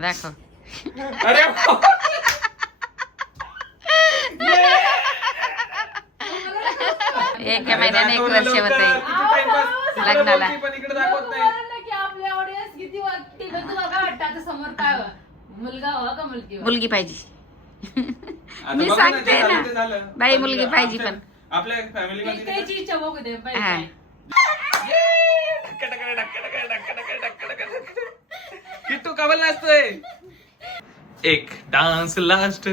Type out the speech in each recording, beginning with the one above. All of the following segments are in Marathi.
दाखव. अरे एक महिन्याने 1 वर्ष होते लग्नाला. पण इकडे दाखवत नाही. की आपली ऑडियन्स किती वाटते पण तुम्हाला काय वाटतं आता समोर काय मुलगा हवा का मुलगी हवा? मुलगी पाहिजे. आता मी बघू सांगते जे झालं ना. ते झालं. बाई पण मुलगी पाहिजे पण. आपल्या फॅमिली मध्ये त्याची इच्छा बघू दे बाई हा. काय. किट्टू कबल नाचतोय. एक डान्स लास्ट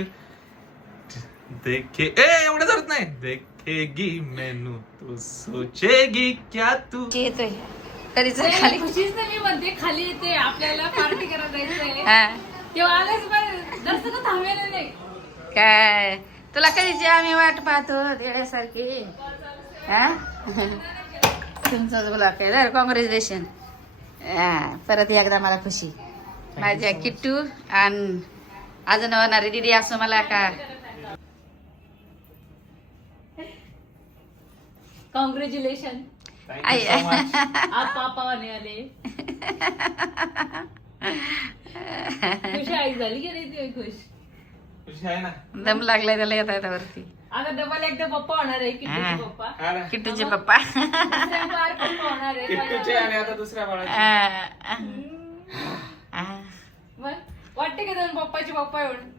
देखे एवढं जरत नाही. देखेगी मेनू तू सोचेगी क्या तू. येतोय कधीच नाही, खाली. खुशीच नाही मी म्हणते खाली येते आपल्याला पार्टी करायला जायचंय हा. तेव्हा आलेच पण जास्त का थांबलेलं नाही. काय तुला कधीची आम्ही वाट पाहतो येण्यासारखी. हा तुमचंच बोला काय तर कॉंग्रॅच्युलेशन. परत एकदा मला खुशी माझ्या किट्टू आणि अजून होणारी दीदी असो मला का. कॉंग्रॅच्युलेशन आई आप पापा आने वाले. खुशी आई झाली की नाही ती खुश. खुशी आहे ना. दम लागलाय त्याला येता येता वरती. आता डबल एकदा पप्पा होणार आहे किट्टूचे पप्पा. हा ना. किट्टूचे पप्पा. दुसऱ्या बार पप्पा होणार आहे. किट्टूचे आणि आता दुसऱ्या बाळाचे. मग वाटते का दोन पप्पाचे पप्पा येऊन.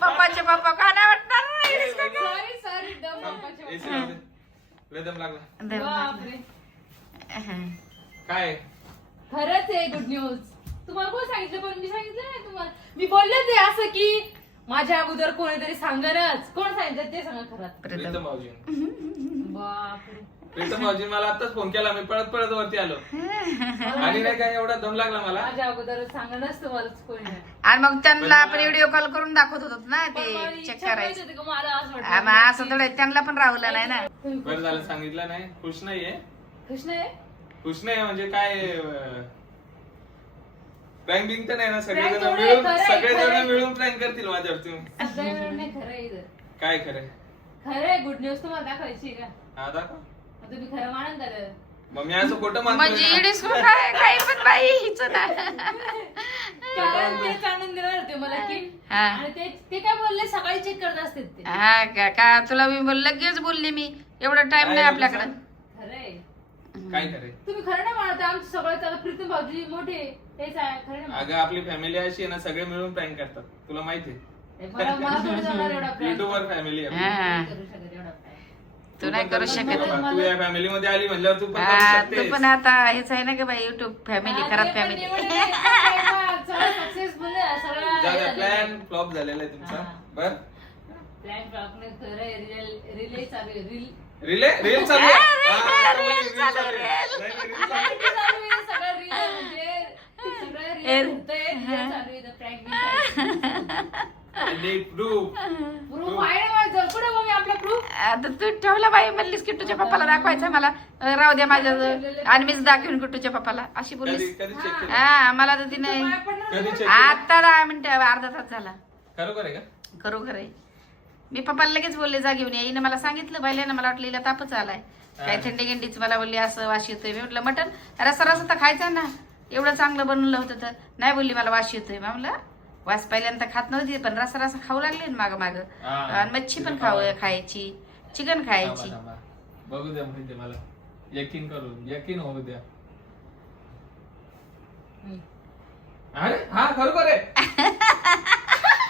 पप्पाचे पप्पा का नाही वाटणार. सॉरी सॉरी दोन पप्पाचे एसी पप्पा. लावते. लय दम लागला. बापरे. काय खरंच आहे गुड न्यूज. तुम्हाला कोण सांगितलं पण मी सांगितलं नाही तुम्हाला. मी बोलले ते असं की माझ्या अगोदर कोणीतरी सांगणारच. कोण सांगितलं ते सांगा खरं. प्रीतम भाऊजी. बापरे. प्रीतम भाऊजी मला आताच फोन केला. मी पळत पळत वरती आलो आणि नाही काय एवढा दम लागला मला. माझ्या अगोदर सांगणारच तुम्हालाच कोणी नाही. आणि मग त्यांना आपण व्हिडिओ कॉल करून दाखवत होतो ना पण ते माझी चेक इच्छा करायचं. माहिती होती का मला असं मग वाटलं. असं थोडं त्यांना पण राहुलं नाही ना. बरं झालं सांगितलं नाही. खुश नाहीये. खुश नाही. खुश नाही म्हणजे काय प्रँक बिंक तर नाही ना. Prank सगळेजण थोडं मिळून खरंय, सगळेजण खरंय. मिळून प्रँक करतील माझ्यावरती. सगळ्यांना नाही खरं आहे इथं. काय खरंय. खरं आहे गुड न्यूज तुम्हाला दाखवायची का. हा दाखव. मग तुम्ही खरं मानन का त्याला? मग मी असं खोटं म्हणजे मानतो इडीस काय काही पण बाई हिचं ना. कारण तेच आणून देणार होते मला की. हा. आणि ते काय बोलले सकाळी चेक करत असते ते. हा का तुला मी लगेच बोलले मी एवढा टाइम नाही आपल्याकडे. खरं आहे. काय खरंय. तुम्ही खरं नाही मानत. आमचं सगळं त्याला प्रीतम भाऊजी मोठे तेच आहे. खरं नाही अगं आपली फॅमिली अशी आहे ना. सगळे मिळून प्रँक करतात. तुला माहिती आहे. मानत. मला थोडी जमणार एवढा prank. युट्यूब वर फॅमिली आहे. हा करू शकत एवढा prank. तू नाही करू शकत. तू या फॅमिली मध्ये आली म्हणल्यावर तू पण करू हा, शकतेस. तू पण आता हेच आहे ना का बाई युट्यूब फॅमिली हा, खराब ते पण फॅमिली. निवडलं नाही. सगळं successful आहे. सगळं ज्या हे झालं. प्लॅन फ्लॉप झालेला आहे तुमचा. हा. बर Plan flop नाही, खरं आहे. रिले चालू आहे. रिले रील चालू आहे. हा, हा, आता reel म्हणजे reel चालू चालू आहे, आहे. reel. नाही, नाही, reel चालू आहे. सगळं रील म्हणजे सगळं रील होतंय. reel चालू आहे. prank आणि proof. प्रूफ आहे ना माझं. कुठे मग मी आपला प्रूफ. आता तू ठेवला बाई म्हणलीस किट्टूच्या पप्पाला दाखवायचं मला. राहू द्या माझ्या आणि मीच दाखवून किट्टूच्या पप्पाला अशी कधी बोललीस. कधी चेक केलं. हा मला तर तिने कधी चेक केलं. आता 10 मिनिटं अर्धा तास झाला. खरोखर आहे का. करू खरंय. मी पप्पाला लगेच बोलले जा घेऊन येईन. मला सांगितलं पहिल्यानं मला वाटलं हिला तापच आलाय काय थंडी गिंडीच. मला बोलली असं वास येतोय. मी म्हटलं मटण रसा रसा तर खायचा ना. एवढं चांगलं बनवलं होतं तर नाही बोलली मला वास येतोय. मग म्हणलं वास पहिल्यांदा खात नव्हती पण रसा रसा खाऊ लागले ना माग हा. आणि मच्छी पण खायची चिकन खायची. थांबा, थांबा. बघू द्या म्हणजे मला यकीन करू. यकीन होऊ द्या. अरे हा खरोखर आहे.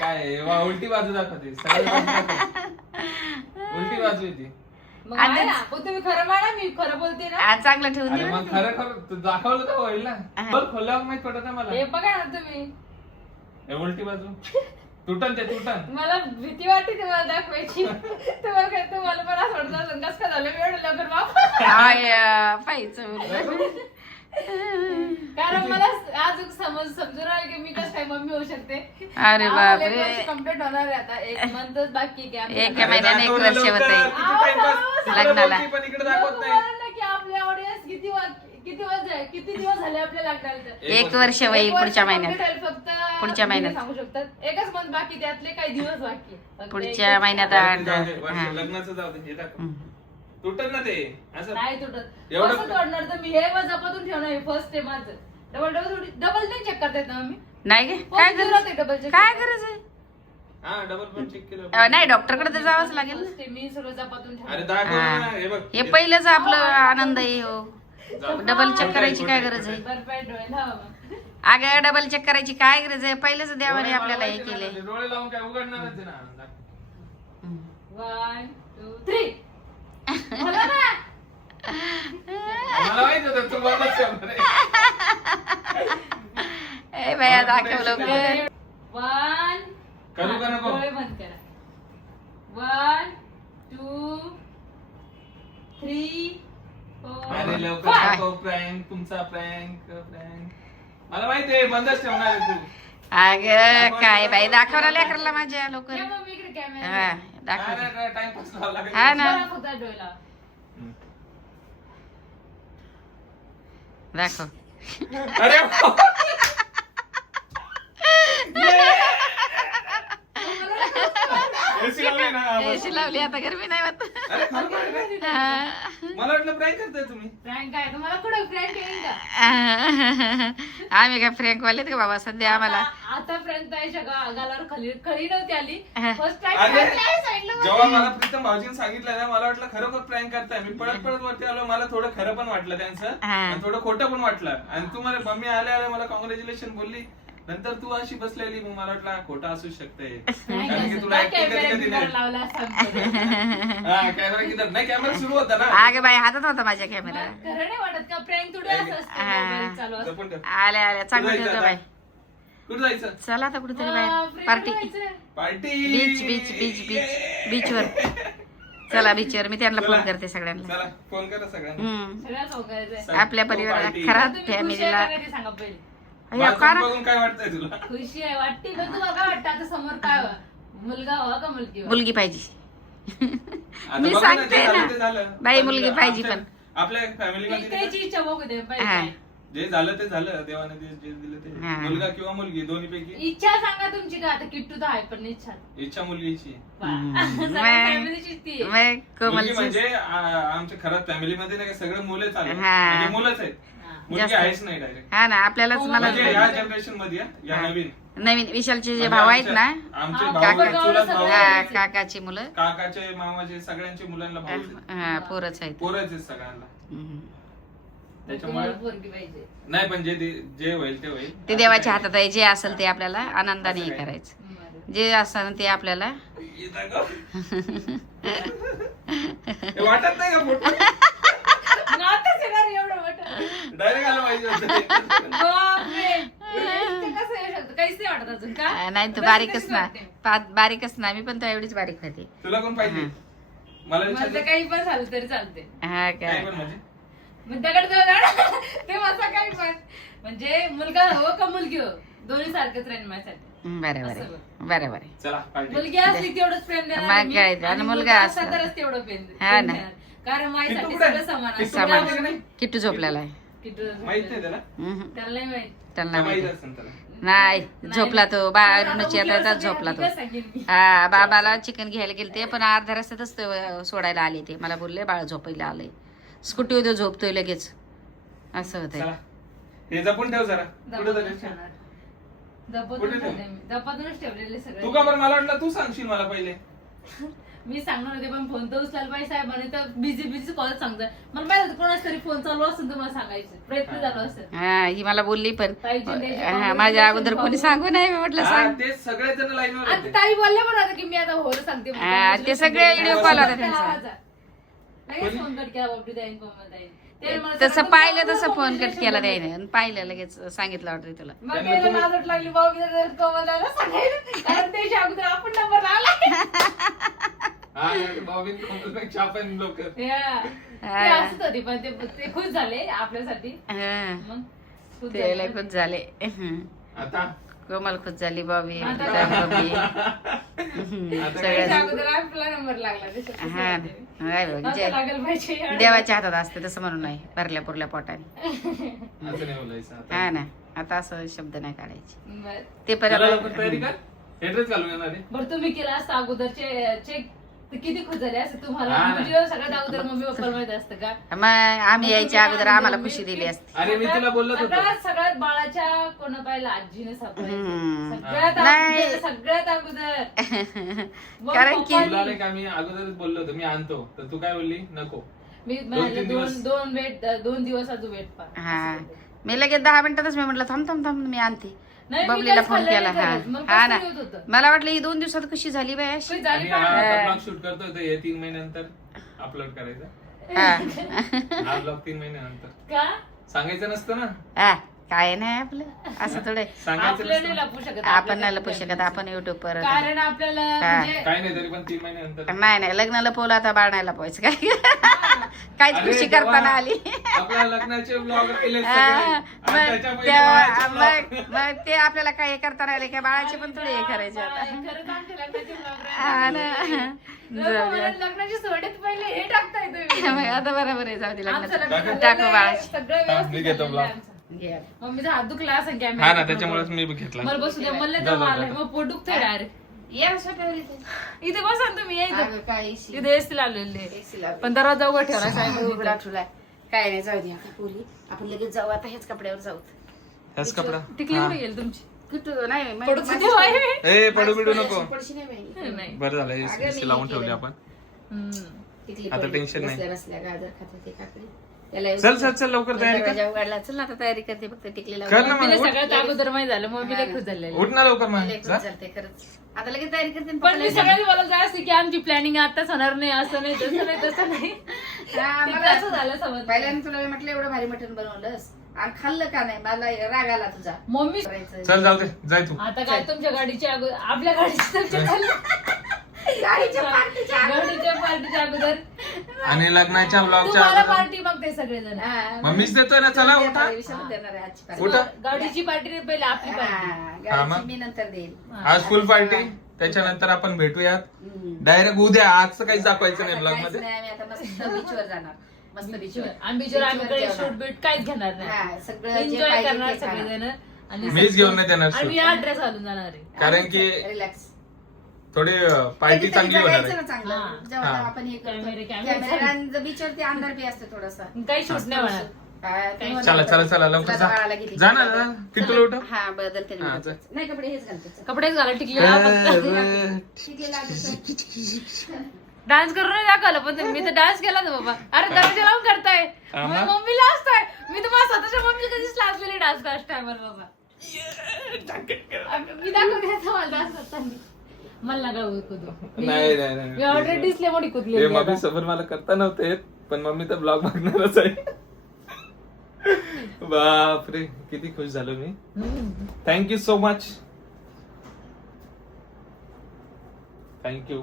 काय वा उलटी बाजू दाखवते. सगळी बाजू दाखवते. उलटी बाजू येते. मग आहे ना. पण तुम्ही खरं माना. मी खरं बोलते ना. चांगलं ठेवून अरे दे मग खरं खरं तू दाखवलं तर होईल ना. बघ खोल्यावर माहित पडत ना मला. हे बघा ना तुम्ही. हे उलटी बाजू तुटन ते तुटन. मला भीती वाटते तुम्हाला दाखवायची. तुम्हाला काय तुम्हाला पण असं वाटत असेल कसं काय झालं मी एवढं लवकर बाप. पाहिजे. कारण मला आज समजून राहिलं की मी कसं काय मम्मी होऊ शकते. अरे बापरे. कम्प्लीट होणार आहे आता. 1 मंथच बाकी आहे की एक महिन्याने 1 वर्ष होते लग्नाला. लग्नाला. पण इकडे दाखवत नाही. की आपली ऑडियन्स किती दिवस झाले आपल्या लग्नाला. 1 वर्ष होईल पुढच्या महिन्यात. फक्त पुढच्या महिन्यात. सांगू शकतात. एकच मंथ बाकी त्यातले काही दिवस बाकी फक्त पुढच्या एकच महिन्यात जाऊ दे, वर्ष लग्नाचं जाऊ दे. हे दाखव. तुटन ना ते असं. नाही तुटत. एवढं- कसं तोडणार तर मी हे जपातून ठेवणार. फर्स्ट आहे माझं. डबल नाही चेक करता येत ना मम्मी? नाही गे काय गरज डबल चेक काय गरज आहे हा डबल पण चेक केलं. नाही डॉक्टरकडे तर जावंच लागेल ना. मी सर्व जपातून अरे ठेवलं. दाखव ना, हे बघ हे पहिलंच आपलं आनंद आहे हो. डबल चेक करायची काय गरज आहे बरं डोळे लावा. अगं डबल चेक करायची काय गरज आहे पहिलंच देवाने आपल्याला हे केले डोळे लावून काय उघडणारच आहे ना. 1 2 3 मला ना. मला माहित होतं तू मलाच शंभर आहे. ए बाया दाखव लवकर 1 करू का नको? डोळे बंद करा. 1 2 3 अरे 4 लवकर दाखव प्रँक तुमचा प्रँक मला माहिती आहे बंदच ठेवणार आहे तू. अगं काय बाई दाखव ना लेकराला माझ्या लवकर या मम्मी इकडे कॅमेरा. हा दाखव अरे टाइमपास लावा लागेल. हा ना जरा फक्त डोळे लावा. दाखव अरे AC लावली ना आवाज. एसी लावली आता गरमी नाही होत अरे खरं आहे का? हा. मला वाटलं प्रँक करताय तुम्ही. प्रँक काय तुम्हाला कुठं प्रँक येईल का? आम्ही काय फ्रँक वालेत का बाबा सध्या आम्हाला आता प्रँक ताईच्या गालावर खळी नव्हती आली. हा. फर्स्ट अरे टाइम जेव्हा मला प्रीतम भाऊजीने सांगितलं ना मला वाटलं खरोखर प्रँक करताय. मी पळत पळत वरती आलो मला थोडं खरं पण वाटलं त्यांचं हा. आणि थोडं खोटं पण वाटलं आणि तू मला मम्मी आल्या आल्या मला कॉंग्रॅच्युलेशन बोलली नंतर तू अशी बसलेली मग मला वाटलं हा, खोटं असू शकते कारण की तुला acting कधी कधी नाही. लावला सांगतो. हा कॅमेरा किती नाही कॅमेरा सुरू होता ना. आगे बाई हातात होता माझ्या कॅमेरा खरं नाही वाटत का प्रँक थोडी असं असतं हा. मोबाईल चालू असतं. जपून ठेव. आल्या आल्या चांगलं कुठं ठेवतो जायचं बाई आता? कुठं जायचं चला आता कुठेतरी हा, बाहेर फ्रेंड पार्टी व्हायचं. Party beach beach beach beach बीचवर चला बीचवर मी त्यांना फोन करते सगळ्यांना चला फोन करा सगळ्यांना. हम्म. सगळ्याच होकायचंय. सा- आपल्या तो परिवाराला पार्टी. खराब तुम्ही खुश आहे फॅमिलीला का नाही सांगा पहिले. वाचून बघून काय वाटतंय तुला खुशी आहे वाटते पण तुम्हाला काय वाटतं आता समोर काय व्हा? मुलगा व्हा का मुलगी व्हा? मुलगी पाहिजे आता मी बघू ना, सांगते जे झालं ना. ते झालं. बाई, पण मुलगी पाहिजे आमच्या- पण. आपल्या फॅमिली मध्ये त्याची इच्छा बघू दे पाहिजे हा. काय. जे झालं ते झालं देवाने जे दिलं ते हा. मुलगा किंवा मुलगी दोन्ही पैकी इच्छा सांगा तुमची का आता किट्टू तर आहे पण इच्छा इच्छा मुलगीची फॅमिलीची ती आहे. मग कोमल मुलगी म्हणजे आमच्या खरात फॅमिली मध्ये नाही का सगळे मुलंच आले हा. म्हणजे मुलंच आहेत हा. मुलगी जास्त. आहेच नाही डायरेक्ट हा ना आपल्यालाच मला म्हणजे या जनरेशन मध्ये या हा. नवीन नवीन विशालचे जे म्हणजे भाऊ आहेत ना आमचे हा, भाऊ काका. आहेत, चुलत भाऊ हा. आहेत, काकाची मुलं काकाचे मामाचे सगळ्यांचे मुलांना भाऊ आहेत. हा पोरच आहेत पोरच आहेत सगळ्यांना हम्म. त्याच्यामुळे तुम्हाला पोरगी पाहिजे. नाही पण जे होईल ते होईल ते देवाच्या हातात आहे जे असेल ते आपल्याला आनंदाने हे असं काय? करायचं बरं. जे असेल ते आपल्याला इथं गं. हे वाटत नाही का फोटो मग आताच येणार एवढं वाटत. डायरेक्ट आलं पाहिजे होतं. बापरे. ते कसं येऊ शकतं? काहीच नाही वाटत अजून का? नाही तू रस्ते बारीकच कशी ना वाटते? बारीकच ना मी पण तर एवढीच बारीक होते तुला कोण पाहिजे मला माझं विचार काही पण झालं तरी चालते. हा काय काय पण म्हणजे मग दगड जाऊ ते माझं काही पण म्हणजे मुलगा हो का मुलगी हो दोन्ही सारखंच राहील माझ्यासाठी. बरोबर असं आहे बरोबर आहे चला पार्टी मुलगी असली तेवढंच प्रेम देणार मग मी, काय ते, आणि मुलगा मुलगा असला असला. तरच तेवढं प्रेम हा ना. देणार. कारण माझ्यासाठी किट्टू कुठे? सगळं समान किट्टू असतं. माहिती का नाही? किट्टू झोपलेला आहे किट्टू माहित नाही त्याला हम्म. त्याला नाही माहित. त्यांना माहित माहिती. असेल त्याला नाही झोपला तो आता बाळूची मुलगीला आता सगळ्या झोपला तो हकीकत सांगेन मी. हा बाबाला चिकन घ्यायला गेले ते पण अर्ध्या रस्त्यातच ते सोडायला आले ते मला बोलले बाळ झोपायला आलंय स्कूटीवर झोपतोय लगेच असं होतंय चला हे जपून ठेव जरा कुठे जपातूनच ठेवणार. जपातूनच कुठे ठेव? ठेवले मी. जपातूनच ठेवलेले सगळे. तू का बरं मला वाटलं तू सांगशील मला पहिले मी सांगणार होते पण फोन तर उचलायला पाहिजे साहेब म्हणे तर बिझी कॉल सांगतात मला माहिती होतं कोणाच तरी फोन चालू असेल तुम्हाला सांगायचं प्रयत्न चालू असेल. हा ही मला बोलली पण ताईची त्याची हा, conversation माझ्या अगोदर भाऊ. कोणी सांगू नाही मी म्हटलं हा, सांग ते सगळे जण लाईनवर आता होते ताई बोलल्या पण आता की मी आता हो सांगते म्हणून. हा, ते सगळे लगेच व्हिडिओ कॉल होता फोन त्यांचा. लगेच फोन कट केला बाबडी ताईन कोमल ताईन. ते मला तसं सगळं पाहिलं बोलून तसं फोन बोलून कट केला बोलून. त्याने आणि पाहिलं लगेच सांगितलं वाटतं तुला मग त्याला लाजट लागली बाबडी ताईला कोमल ताईला सांगायला कारण त्याच्या अगोदर आपण नंबर आला. हा बाबीन कोमलपेक्षा आपण लोक ते असत होती पण ते खुश झाले आपल्यासाठी हा, मग खुश ते झाले. लय खुश झाले आता कोमल खुश झाली बॉबी आता बॉबी आता त्याच्या सगळ्या अगोदर आपला नंबर लागला त्याच्यात खुश हा होते. हाय बघ, नव्हतं जे लागायला पाहिजे एवढं. देवाच्या हातात असते तसं म्हणून नाही भरल्या पुरल्या पोटाने असं नाही बोलायचं आता. हा ना आता असं शब्द नाही काढायचे बरं. ते चला लवकर परत तयारी कर एड्रेस घालून येणार आहे बरं तुम्ही केला असता अगोदर चेक तर किती खुश झाले असं तुम्हाला हा ना. म्हणजे सगळ्यात अगोदर मम्मी पप्पाला माहित असतं का मग आम्ही यायच्या अगोदर आम्हाला खुशी दिली असती. अरे मी तुला बोलत होतो सगळ्यात बाळाच्या कोणा पाहिलं आजीने सापडायचं हम्म. सगळ्यात नाही. अगोदर सगळ्यात अगोदर मग कारण की- तुला नाही का मी अगोदरच बोललो होतो मी आणतो तर तू काय बोलली नको. मी दोन-तीन दिवस. दोन दिवस अजून वेट पा हा मी लगेच 10 मिनिटातच मी म्हटलं थांब थांब थांब मी आणते. नाही, मी बबलीला काहीच फोन खाल्लं केला. नाही हा घरात. मग हा कसं ना येत होतं? मला वाटलं ही 2 दिवसात कशी झाली बाय अशी. कशी झाली आणि का? हा ब्लॉग शूट करतो तर हे 3 महिन्यानंतर अपलोड करायचा. हा हा ब्लॉग 3 महिन्यानंतर का सांगायचं नसतं ना. हा, काय नाही आपलं असं थोडे सांगायचं आपल्याला नसतं. नाही लपू शकत आपण नाही लपू शकत आपण युट्यूब वर कारण आपल्याला हा. म्हणजे काही नाही तरी पण 3 महिन्यानंतर नाही नाही लग्न लपवलं आता बाळ नाही लपवायचं काय काहीच अरे खुशी तेव्हा करताना आली. आपल्या लग्नाचे ब्लॉग केले हा, सगळे. आणि मग त्याच्या पहिले तेव्हा- बाळाचे vlog. मग ते आपल्याला काय हे करताना आले काय बाळाचे पण थोडे हे करायचे आता. खरंच आमच्या लग्नाचे vlog हा ना. लोकं जाऊ द्या. म्हणत लग्नाची सोडत पहिले हे टाकताय तुम्ही मग आता बरोबर आहे जाऊ दे आमचं लग्नाचं. लग्न टाकू झालेलं बाळा आहे, सगळं मी व्यवस्थित घेतो झालेलं आहे vlog. आमचं. घे. मम्मीचा हात दुखला असं हा कॅमेरा ना त्याच्यामुळेच मी घेतला. मला बसू द्या मला जा, जा, आलाय जा. मग पोट दुखतंय डायरेक्ट ये ना सोप्यावर इथे. इथे बसा ना तुम्ही या इथं अगं, काय इशी. इथे एसी लावलेली आहे. एसी लावली. पण दरवाजा उघड ठेवला हा, साहेब उघडा ठेवलाय. काय नाही जाऊ दे आता पोरी आपण लगेच जाऊ आता हेच कपड्यावर जाऊ. हेच कपडा. टिकली हा. कुठे गेली तुमची कुठं नाही पडू सुद्धा आहे. ए पडू बिडू नको. पडशी नाही बाई. नाही बरं झालं अगं, AC मी लावून केलं. ठेवली आपण. हम्म. टिकली आता पडली. टेन्शन नाही. बसल्या बसल्या गाजर खात होते काकडी त्याला चल चल चल लवकर तयारी कर. दरवाजा उघडला चल ना आता तयारी करते फक्त टिकली कर ना मम्मीला मग उठ. सगळ्यात अगोदर माहित झालं मम्मीला खुश झालेलं उठ ना लवकर मग जा. चालते खरंच आता लगेच तयारी करते आणि पण मी पप्पाला सगळ्यात बोलत जाय असते की आमची प्लॅनिंग आताच होणार नाही असं नाही तसं नाही तसं नाही हा, ते मला कसं झालं समज पहिल्यांदा तुला मी म्हटलं एवढं भारी मटण बनवलंस आणि खाल्लं का नाही मला राग आला तुझा मम्मी करायचं. चल जाऊ दे जाय तू. आता काय तुमच्या गाडीच्या अगोदर आपल्या गाडीच्या गाडीच्या पार्टीच्या अगोदर. गाडीच्या पार्टीच्या अगोदर आणि लग्नाच्या ब्लॉगच्या तुम्हाला अगोदर पार्टी बघते सगळेजण हा. मम्मीच देतोय ना चला उठा. विषयाला देणार आहे आजची पार्टी. उठा. गाडीची पार्टी नाही पहिले आपली पार्टी हा, हा, गाडीची मग? मी नंतर देईल आज फुल पार्टी त्याच्यानंतर आपण भेटूयात डायरेक्ट उद्या. आजचं काहीच दाखवायचं नाही ब्लॉग मध्ये. आम्ही आता मस्त बीचवर जाणार मस्त बीचवर आम्ही बीचवर आम्ही काही शूट बीट काहीच घेणार हा, नाही सगळं जे एन्जॉय पाहिजे करणार ते खाणार. सगळेजण आणि मीच घेऊन नाही देणार आणि मी shoot. हा ड्रेस घालून जाणार आहे कारण की रिलॅक्स थोडी पार्टी चांगली होणार आहे. चांगलं हा. जेव्हा हा. आपण हे कॅमेरे- कॅमेरा बीचवर ते अंधार बी असतं थोडासा काही शूट नाही होणार चला चला चला लवकर जा. जा ना जा. किट्टूला उठव. हा बदलते ना. हा, चल. नाही कपडे हेच घालते कपडेच घाला टिकली डान्स करून नाही दाखवलं पण मी तर डान्स केला ना बाबा अरे दरवाजा लावून करताय हा. मम्मी लाजताय मी तर माझ्या स्वतःच्या मम्मी कधीच लाजलेली डान्स फर्स्ट टाइमवर बाबा मी दाखवते आता मला डान्स करताना मला नका कुदू नाही नाही मी नाही ऑलरेडी दिसले मोठी कुदली हे मम्मी सोबत मला करता नव्हते येत, पण मम्मी तर ब्लॉग बघणारच आहे. बापरे किती खुश झालो मी. Thank you so much. थँक्यू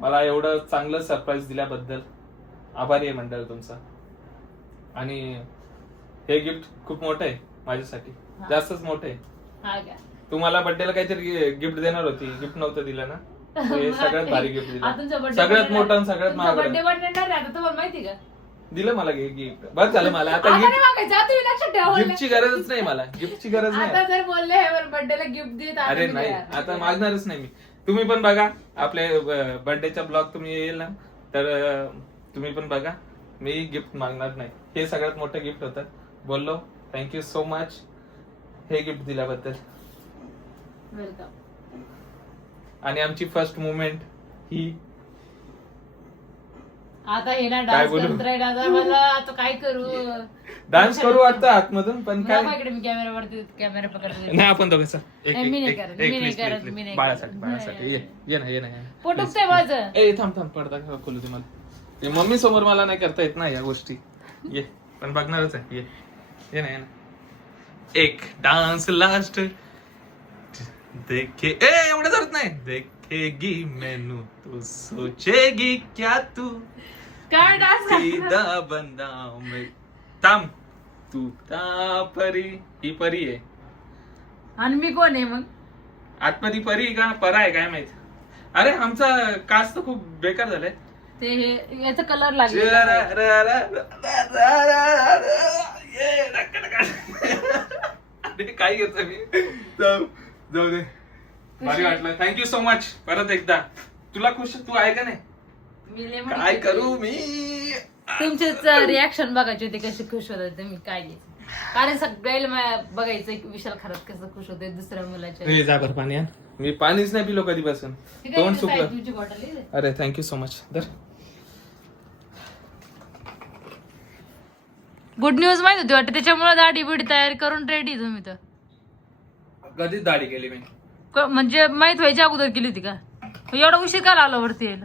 मला एवढं चांगलं सरप्राईज दिल्याबद्दल आभारी आहे मंडळ तुमचा. आणि हे गिफ्ट खूप मोठं आहे माझ्यासाठी, जास्तच मोठं आहे. हा का तुम्हाला बर्थडेला काहीतरी गिफ्ट देणार होती, गिफ्ट नव्हतं दिलं ना. हे सगळ्यात भारी गिफ्ट तुमचा दिलं, birthday सगळ्यात मोठं आणि तुमचा सगळ्यात महाग बर्थडे येणार आहे आता तुम्हाला माहिती का दिलं मला गिफ्ट. बस झालं मला आता आता नाही मागायचं तुम्ही लक्षात ठेवा गिफ्टची गरजच नाही मला, गिफ्टची गरज आता नाही. जर बोलले बर्थडेला गिफ्ट देत अरे नाही आता मागणारच नाही मी. तुम्ही पण बघा आपले बर्थडेचा ब्लॉग तुम्ही येईल ना तर तुम्ही पण बघा. मी गिफ्ट मागणार नाही. हे सगळ्यात मोठं गिफ्ट होतं. बोललो थँक्यू सो मच हे गिफ्ट दिल्याबद्दल. वेलकम. आणि आमची फर्स्ट मुवमेंट ही आता हे ना काय डान्स बोलू? करतोय दादा मला आता काय करू डान्स करू वाटतं आतमधून, पण काय इकडे मी कॅमेरावरती कॅमेरा पकडते नाही आपण दोघं नाही, मी नाही करत, मी नाही करत, मी नाही बाळासाठी करत. बाळासाठी ये ना ये ना पोट दुखतंय माझं. ए थांब थांब पडदा खोलू दे मला. ते मम्मी समोर मला नाही करता येत ना या गोष्टी. ये पण बघणारच आहे. ये ना एक डान्स लास्ट देखे ए एवढं जरूरत नाही. देखेगी मैनू तू सोचेगी क्या तू काय डान्स सीधा बंदा मैं थांब तू ता परी ही परी आहे. आणि मी कोण आहे मग आतमध्ये परी आहे का परा आहे काय माहित. अरे आमचा कास्ट तर खूप बेकार झालाय. ते हे याचा कलर लागला अरे काय घेतो मी. जाऊ दे भारी वाटलं. थँक्यू सो मच परत एकदा. तुला खुश तू आहे का नाही? मी लय काय म्हणते. करू मी? तुमचेच रिॲक्शन बघायचे होते कसे खुश होतात ते मी काय घ्यायचं कारण सगळ्याला बघायचं की विशाल खरंच कसं खुश होते दुसऱ्या मुलाच्या ए, जा बरं पाणी आण. मी पाणीच नाही पिलो कधीपासून. ठीक आहे, तोंड इथं सुकलं. तुमची बॉटल आहे. अरे thank you so much. Good news माहिती होती वाटतं त्याच्यामुळे दाढी बिडी तयारी करून रेडी तुम्ही तर कधीच दाढी केली मी. म्हणजे माहित व्हायच्या अगोदर केली होती का एवढा उशीर का आला वरती यायला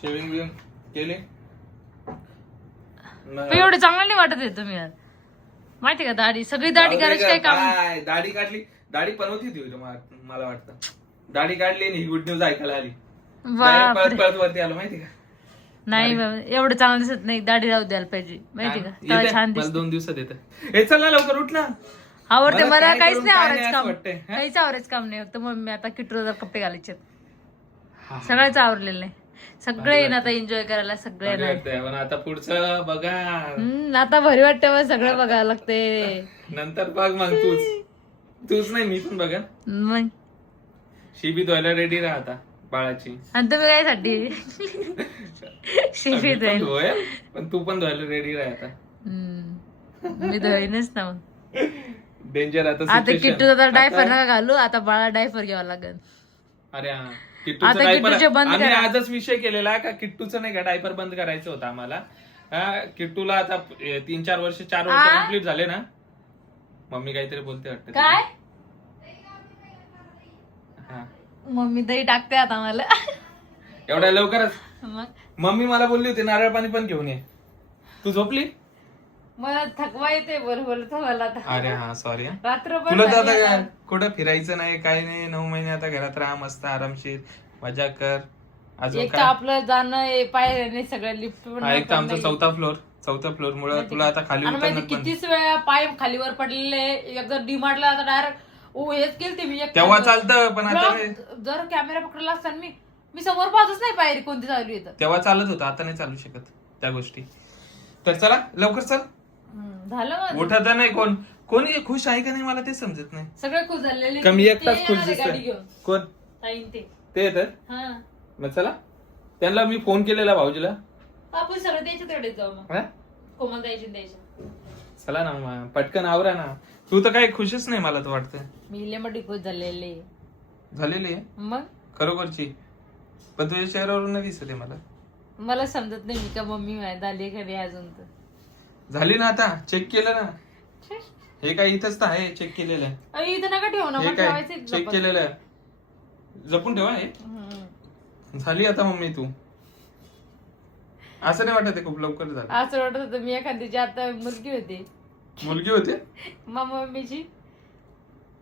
शेविंग बिविंग केली. पण एवढं चांगलं नाही वाटत आहे तुम्ही यार माहिती का दाढी सगळी दाढी करायची काय काम काय दाढी काढली. दाढी पण होती ती मला वाटतं. दाढी काढली आणि ही गुड न्यूज ऐकायला आली. Direct पळत पळत वरती आलो माहिती का. नाही बाबा एवढं चांगलं दिसत नाही दाढी राहू द्यायला पाहिजे माहिती का तेव्हा येते? छान मला दिसत 2 दिवसात येतं. हे चल ना लवकर उठ ना. आवडते मला मला काय काहीच करून नाही काय आवडायचं नाही काम असं वाटतंय, हा? काहीच आवडायचं काम नाही फक्त मम्मी आता किटूला जर कपडे घालायचे हा. सगळ्याच आवरलेलं नाही सगळे येणं आता एन्जॉय करायला सगळे भारी येणार वाटतंय. पण आता पुढचं बघा. आता भारी वाटतं मग सगळं बघायला लागते नंतर बघ मग तूच नाही मी पण बघा. मग शिबी धुवायला रेडी राहता बाळाची. आणि तुम्ही काय साठी शिफी मी पण जाईल धुवेल, पण तू पण धुवायला रेडी राहता. मी धुईनच ना मग डेंजर आता आता situation. किट्टू आता डायपर आता- नका घालू आता बाळा डायपर घ्यावा लागेल अरे हा आता किट्टूचं डायपर किट्टूचे बंद आम्ही करा. आजच विषय केलेला का किट्टूचं नाही का डायपर बंद करायचं होतं आम्हाला. किट्टूला आता 3-4 वर्ष 4 वर्ष आ? कम्प्लीट झाले ना. मम्मी काहीतरी बोलते वाटतं. काय हा. मम्मी दही टाकते आता मला एवढ्या लवकरच मग मम्मी मला बोलली होती नारळ पाणी पण घेऊन ये. तू झोपली? मला थकवा येते बरोबर मला आता. अरे हा सॉरी. रात्रभर तुला तर झाली आता आता. कुठं फिरायचं नाही काय नाही. 9 महिने आता घरात राहा मस्त आरामशीर मजा कर. अजून एक तर काय आपलं जाणं पायऱ्याने सगळं लिफ्ट हा, एक तर आमचा चौथा फ्लोर मुळे तुला आता खाली आणि माहिती उतरणं पण. कितीच वेळा पाय खालीवर पडलेले एकदा डीमार्टला आता डायरेक्ट हेच केलते मी एक तेव्हा चालतं पण आता नाही. जर कॅमेरा पकडला असता ना मी समोर पाहतच नाही पायरी कोणती चालू येतं तेव्हा चालत होतं आता नाही चालू शकत त्या गोष्टी. तर चला लवकर चल. झालं माझं. उठत नाही कोणी खुश आहे का नाही मला ते समजत नाही. सगळे खुश झालेले कमी एक ते तास खुश येणार आहे गाडी दिसत. घेऊन कोण ताईन ते येतात हा मग चला. त्यांना मी फोन केलेला भाऊजीला. आपण सगळं द्यायचं तेवढेच जाऊ मग हा? कोमल द्यायची चला ना मग पटकन आवरा ना. तू तर काही खुशच नाही मला तर वाटतं. मी लय मोठी खुश झालेले झालेली आहे मग खरोखरची. पण तुझ्या चेहऱ्यावरून नाही दिसत आहे मला. मला समजत नाही मी का मम्मी झाली का नाही अजून तर झाली ना आता चेक केलं ना. हे काय इथंच तर आहे चेक केलेलं आहे. अरे इथं नका ठेवू ना हे मला काय ठेवायचं चेक केलेलं आहे. जपून ठेवा हे. झाली आता मम्मी तू. असं नाही वाटत आहे खूप लवकर झालं. असं वाटत होतं मी एखाद्याची आता मुलगी होती मुलगी होते मम्मीची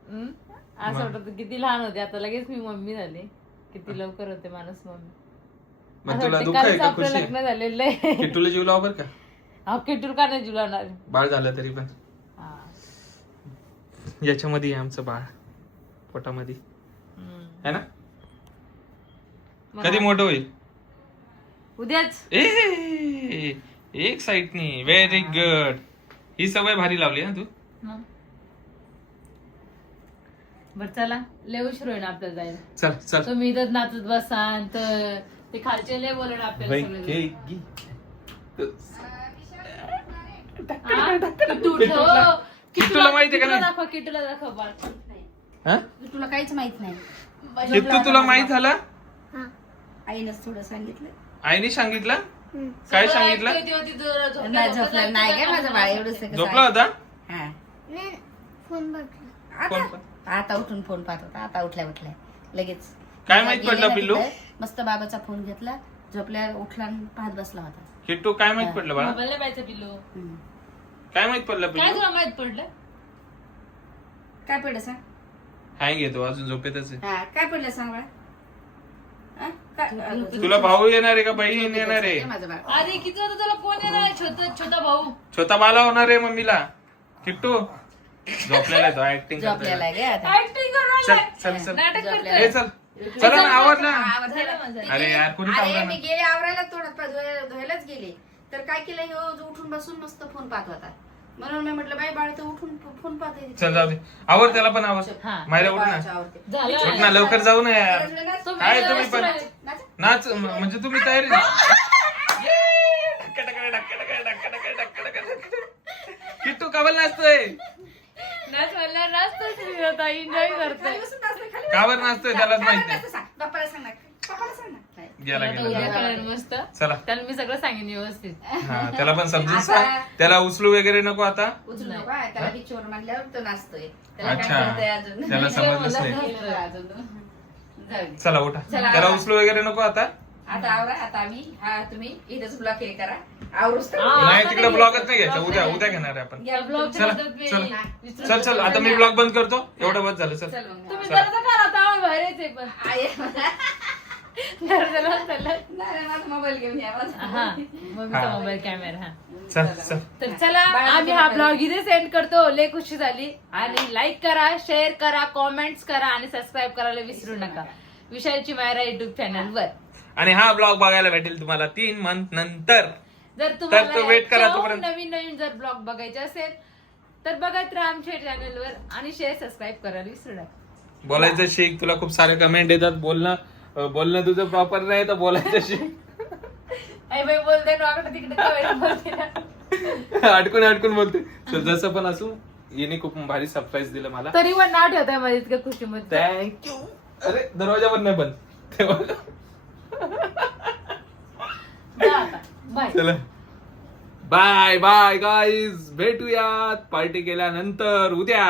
असं वाटत होतं किती लहान होते आता लगेच मी मम्मी झाले किती लवकर होते माणूस मम्मी. मग असं तुला वाटतं दुःख आहे कालच का आपलं खुशी आहे? लग्न झालेलं आहे किट्टूला जीव लावा बरं का. हा किटूर का नाही जुलावणार बाळ झालं तरी पण याच्यामध्ये आहे आमचं बाळ पोटामध्ये है ना. कधी मोठं होईल? उद्याच एक साईडनी. Very good. ही सवय भारी लावली ना तू. बर चला लय उशीर होईल आपल्याला जायला. चल चल. तुम्ही इथं नाचत बसान तर ते खालचे लय बोलणार आपल्याला सगळे. किट्टूला माहिती आहे का नाही? दाखव किटूला दाखव बाळ. हा? तुला काहीच माहित नाही. किट्टू तुला माहित झाला? आईनंच थोडं सांगितलं. आईने सांगितलं? काय सांगितलं? नाही झोपलं नाही काय माझं बाळ एवढंच आहे. झोपला होता? हा. फोन आता उठून फोन पाहत होता. आता उठल्या लगेच काय माहित पडलं गेले पिल्लू? ना तिथं, मस्त बाबाचा फोन घेतला झोपल्या उठला आणि पाहत बसला होता. किट्टू काय माहित पडलं बाळा? मोबाईल पाहिजे पिल्लू. काय माहित पडलं काय पिल्लू? तुला माहित पडलं? काय पडलं सांग. हँग येतो अजून झोपेतच आहे. हा काय पडलं सांग बाळा. हा? काय- तुला भाऊ येणार आहे का बहीण येणार आहे? माझं बाळ. अरे किती वाजता तुला कोण येणार आहे? छोटा भाऊ छोटा बाला होणार आहे मम्मीला. किट्टू झोपलेला आहे तो ऍक्टिंग झोपलेला आहे गे आता. ऍक्टिंग करून चल, राहिलाय. चल, चल. नाटक झोपलेला करतोय. ए चल चला ना आवडला. आवरलेलं. झालं. अरे यार कुणी अरे आवडला मी ना. गेले आवरायला थोडं धुवायलाच गेले तर काय केलं ह्यो जो उठून बसून मस्त फोन पाहत होता म्हणून मी म्हटलं बाई बाळ तर उठून फोन पाहते चल जाऊ दे. आवर त्याला पण आवर. हा. मायरा उठ ना. झालं उठ ना लवकर जाऊ ना यार. तुम्ही काय जरा तुम्ही पण रस्त्यावर- नाच म्हणजे तुम्ही तयारी किट्टू काबल नाचतोय. नाच म्हणला नाचतोच मी आता एन्जॉय करतोय. कावर नाचतोय त्यालाच माहित नाही. बाप्पाला सांग ना, बाप्पाला सांग ना. गेला आता उद्या गेला. कळेल मस्त. चला त्याला मी सगळं सांगेन व्यवस्थित. हा त्याला पण समजून सांग. त्याला उचलू वगैरे नको आता. उचलू नका, त्याला ती चोर म्हणल्यावर तो नाचतोय. त्याला काय अच्छा. कळतंय अजून? त्याला समजलंच नाही. अजून. जाऊ दे. चला उठा. चला. त्याला उचलू वगैरे नको आता. आता आवरा, आता आम्ही तुम्ही इथेच ब्लॉक हे करा. आवरूच तर. हा. नाही आता तिकडे नाही ब्लॉगच घ्यायचं. नाही घ्यायचा. ब्लॉग उद्या नाही उद्या घेणार आहे आपण. घ्या ब्लॉग चला, चल चल चल आता मी ब्लॉग बंद करतो. एवढं बस झालं. चल चल मग. तुम्ही चला. जरा करा आता आम्ही बाहेर येते पण जरा चला, चला. नाही, माझा मोबाईल घेऊन या हा माझा. मम्मीचा मोबाईल कॅमेरा हा चल चल. तर चला आम्ही हा ब्लॉग इथे सेंड करतो. लय खुशी झाली. आणि लाईक करा, शेअर करा, कॉमेंट्स करा आणि सबस्क्राईब करायला विसरू नका विशालची मायरा युट्यूब चॅनल वर. आणि हा ब्लॉग बघायला भेटेल तुम्हाला 3 मंथ नंतर. जर तो तुम्हाला wait करा याच्याहून तोपर्यंत. नवीन नवीन जर ब्लॉग बघायचे असेल तर बघत राहा आमच्या चॅनल वर आणि शेअर सबस्क्राईब करायला विसरू नका. बोलायचं शिक. तुला खूप सारे कमेंट येतात. बोलणं तुझं प्रॉपर नाही तर बोलायचं शिक. आई बाई बोलते ना वाकडं तिकडे कमेंट बोलते ना. अडकून अडकून बोलते. तर जसं पण असू हिने खूप भारी सरप्राईज दिलं मला. तरी पण नाव ठेवताय माझ्या इतक्या खुशीमध्ये. थँक्यू. अरे दरवाजा पण नाही बंद. जा आता. बाय. चला बाय बाय गाईज. भेटूयात पार्टी केल्यानंतर उद्या.